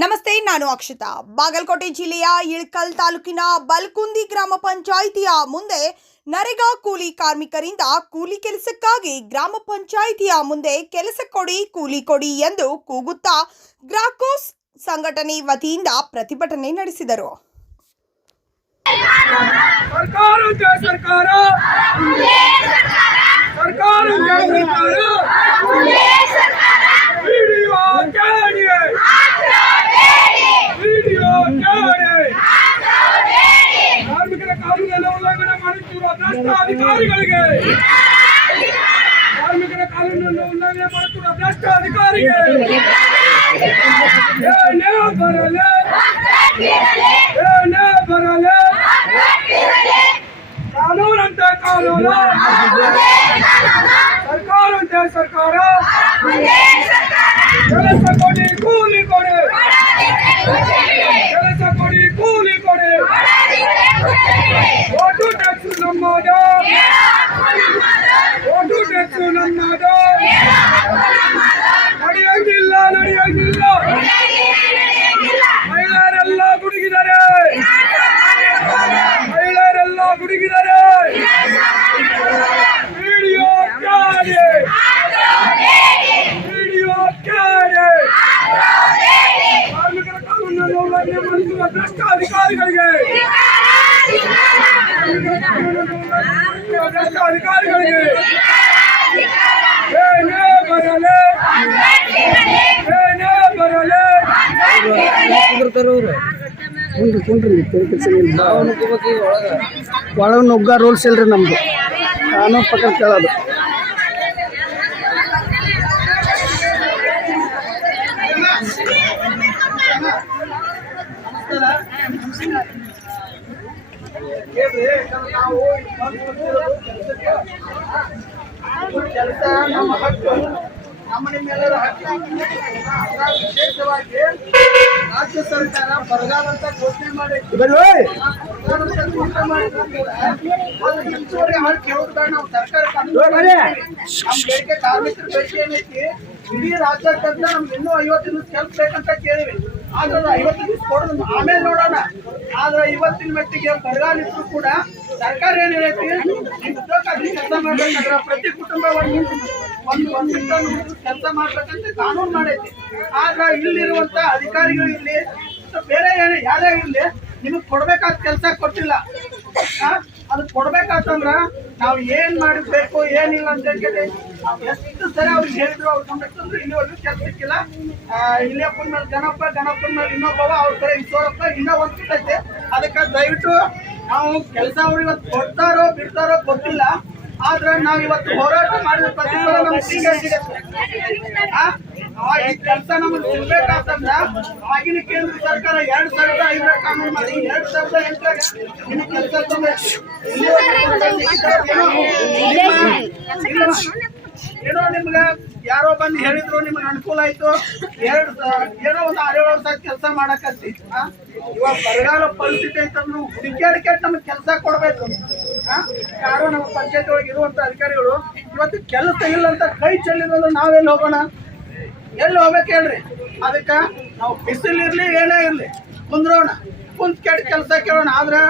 ನಮಸ್ತೆ, ನಾನು ಅಕ್ಷತಾ. ಬಾಗಲಕೋಟೆ ಜಿಲ್ಲೆಯ ಇಳಕಲ್ ತಾಲೂಕಿನ ಬಲ್ಕುಂದಿ ಗ್ರಾಮ ಪಂಚಾಯಿತಿಯ ಮುಂದೆ ನರೇಗಾ ಕೂಲಿ ಕಾರ್ಮಿಕರಿಂದ ಕೂಲಿ ಕೆಲಸಕ್ಕಾಗಿ ಗ್ರಾಮ ಪಂಚಾಯಿತಿಯ ಮುಂದೆ ಕೆಲಸ ಕೊಡಿ, ಕೂಲಿ ಕೊಡಿ ಎಂದು ಕೂಗುತ್ತಾ ಗ್ರಾಕೋಸ್ ಸಂಘಟನೆ ವತಿಯಿಂದ ಪ್ರತಿಭಟನೆ ನಡೆಸಿದರು. ಕಾರ್ಮಿಕರ ಕಾನೂನನ್ನು ಉಲ್ಲಂಘನೆ ಮಾಡುತ್ತಿರುವ ಭ್ರಷ್ಟ ಅಧಿಕಾರಿಗಳಿಗೆ ಏನೇ ಬರಲಿ ಕಾನೂನಂತೆ ಕಾನೂನು, ಸರ್ಕಾರಂತೆ ಸರ್ಕಾರ. ಕೆಲಸ ಕೊಡಿ, ಕೂಲಿ ಕೊಡಿ, ಕೆಲಸ ಕೊಡಿ, ಕೂಲಿ ಕೊಡಿ. ಓಟು ಟ್ಯಾಕ್ಸ್ ನಮ್ಮದು, ಓಟು ಟ್ಯಾಕ್ಸ್ ನಮ್ಮದು. ನಡೆಯಂಗಿಲ್ಲ, ನಡೆಯಂಗಿಲ್ಲ. ಮಹಿಳೆಯರೆಲ್ಲ ಗುಡುಗಿದ್ದಾರೆ, ಮಹಿಳೆಯರೆಲ್ಲ ಗುಡುಗಿದ್ದಾರೆ. ವಿಡಿಯೋ ಕ್ಯಾರೆ, ವಿಡಿಯೋ ಕ್ಯಾರೆ. ಕಾರ್ಮಿಕರ ಕಾನೂನನ್ನು ಉಲ್ಲಂಘನೆ ಮಾಡುತ್ತಿರುವ ಭ್ರಷ್ಟ ಅಧಿಕಾರಿಗಳಿಗೆ, ಭ್ರಷ್ಟ ಅಧಿಕಾರಿಗಳಿಗೆ ಏನೇ ಬರಲಿ, ಏನೇ ಬರಲಿ. ಒಳಗೆ ನುಗ್ಗ ರೂಲ್ಸ್ ಇಲ್ರಿ ನಮ್ದು, ಕಾನೂನು ಪ್ರಕಾರ ಕೇಳೋದು. ಕೆಲಸ ನಮ್ಮ ಹಕ್ಕು, ನಮ್ಮ ನಿಮ್ಮೆಲ್ಲರ ಹಕ್ಕು. ವಿಶೇಷವಾಗಿ ರಾಜ್ಯ ಸರ್ಕಾರ ಬರಗಾಲ ಅಂತ ಘೋಷಣೆ ಮಾಡಿ ಹೆಚ್ಚುವರಿ ಹಣ ಕೇಳೋದು ಬೇಡ. ನಾವು ಸರ್ಕಾರ ನಮ್ಮ ಬೇಡಿಕೆ, ಕಾರ್ಮಿಕರ ಬೇಡಿಕೆ ಏನೈತಿ, ಇಡೀ ರಾಜ್ಯಾದ್ಯಂತ ನಮ್ಗೆ ಇನ್ನೂ 50 ದಿವಸ ಕೆಲಸ ಬೇಕಂತ ಕೇಳಿವಿ. ಆದ್ರೆ 50 ದಿವಸ ಕೊಡೋದು ಆಮೇಲೆ ನೋಡೋಣ. ಆದ್ರೆ ಇವತ್ತಿನ ಮಟ್ಟಿಗೆ ಬರಗಾಲ ಇದ್ರು ಕೂಡ ಸರ್ಕಾರ ಏನ್ ಹೇಳೈತಿ, ಕೆಲಸ ಮಾಡ್ಬೇಕಾದ್ರೆ ಪ್ರತಿ ಕುಟುಂಬ ಒಂದು ಕೆಲಸ ಮಾಡ್ಬೇಕಂತ ಕಾನೂನು ಮಾಡೈತಿ. ಆದ್ರೆ ಇಲ್ಲಿರುವಂತ ಅಧಿಕಾರಿಗಳು ಇಲ್ಲಿ ಬೇರೆ ಯಾರೇ ಇರ್ಲಿ, ನಿಮಗ್ ಕೊಡ್ಬೇಕಾದ ಕೆಲಸ ಕೊಟ್ಟಿಲ್ಲ. ಅದು ಕೊಡ್ಬೇಕಾತಂದ್ರ ನಾವು ಏನ್ ಮಾಡಬೇಕು ಏನಿಲ್ಲ ಅಂತ ಹೇಳಿ ಎಷ್ಟು ಸರಿ ಅವ್ರಿಗೆ ಹೇಳಿದ್ರು, ಅವ್ರು ಕಂಡಿರ್ತಂದ್ರೆ ಇಲ್ಲಿವರೆಗೂ ಕೆಲ್ಸಕ್ಕಿಲ್ಲ. ಇಲ್ಲಪ್ಪನ ಮೇಲೆ ಗಣಪನ ಮೇಲೆ ಇನ್ನೊಬ್ಬವ, ಅವ್ರ ಕಡೆ ಈಶ್ವರಪ್ಪ ಇನ್ನೂ ಒಂದು ಸಿಕ್ಕೈತೆ. ಅದಕ್ಕೆ ದಯವಿಟ್ಟು ನಾವು ಕೆಲಸ ಅವ್ರು ಇವತ್ತು ಕೊಡ್ತಾರೋ ಬಿಡ್ತಾರೋ ಗೊತ್ತಿಲ್ಲ. ಆದ್ರೆ ನಾವ್ ಇವತ್ತು ಹೋರಾಟ ಮಾಡಿದ ಪ್ರತಿಫಲ ನಮ್ಗೆ ಸಿಗತ್ತೆ. ಈ ಕೆಲಸ ನಮ್ಗೆ ಸಿಗ್ಬೇಕಾತಂದ್ರ ಆಗಿನ ಕೇಂದ್ರ ಸರ್ಕಾರ 2005 ಕಾನೂನು ಮಾಡಿ 2008 ನಿಮ್ಗೆ ಕೆಲಸ ಏನೋ ನಿಮ್ಗ ಯಾರೋ ಬಂದು ಹೇಳಿದ್ರು, ನಿಮ್ಗೆ ಅನುಕೂಲ ಆಯ್ತು, ಏನೋ ಒಂದು 6-7 ವರ್ಷ ಕೆಲಸ ಮಾಡಕತ್ತಿ. ಇವಾಗ ಬರಗಾಲ ಪರಿಸ್ಥಿತಿ ಐತಂದ್ರು ಹುಡುಕ್ಯಾಡಿಕೆ ನಮ್ಗೆ ಕೆಲಸ ಕೊಡ್ಬೇಕು. ಯಾರೋ ನಮ್ಮ ಪಂಚಾಯತ್ ಒಳಗೆ ಇರುವಂತ ಅಧಿಕಾರಿಗಳು ಇವತ್ತು ಕೆಲಸ ಇಲ್ಲ ಅಂತ ಕೈ ಚೆಲ್ಲಿರೋದು ನಾವೆಲ್ಲಿ ಹೋಗೋಣ, ಎಲ್ಲಿ ಹೋಗ್ಬೇಕು ಹೇಳ್ರಿ. ಅದಕ್ಕೆ ನಾವು ಬಿಸಿಲಿರ್ಲಿ ಏನೇ ಇರ್ಲಿ ಕುಂದ್ರೋಣ, ಕುಂತ್ ಕೆಟ್ಟ ಕೆಲಸ ಕೇಳೋಣ. ಆದ್ರೆ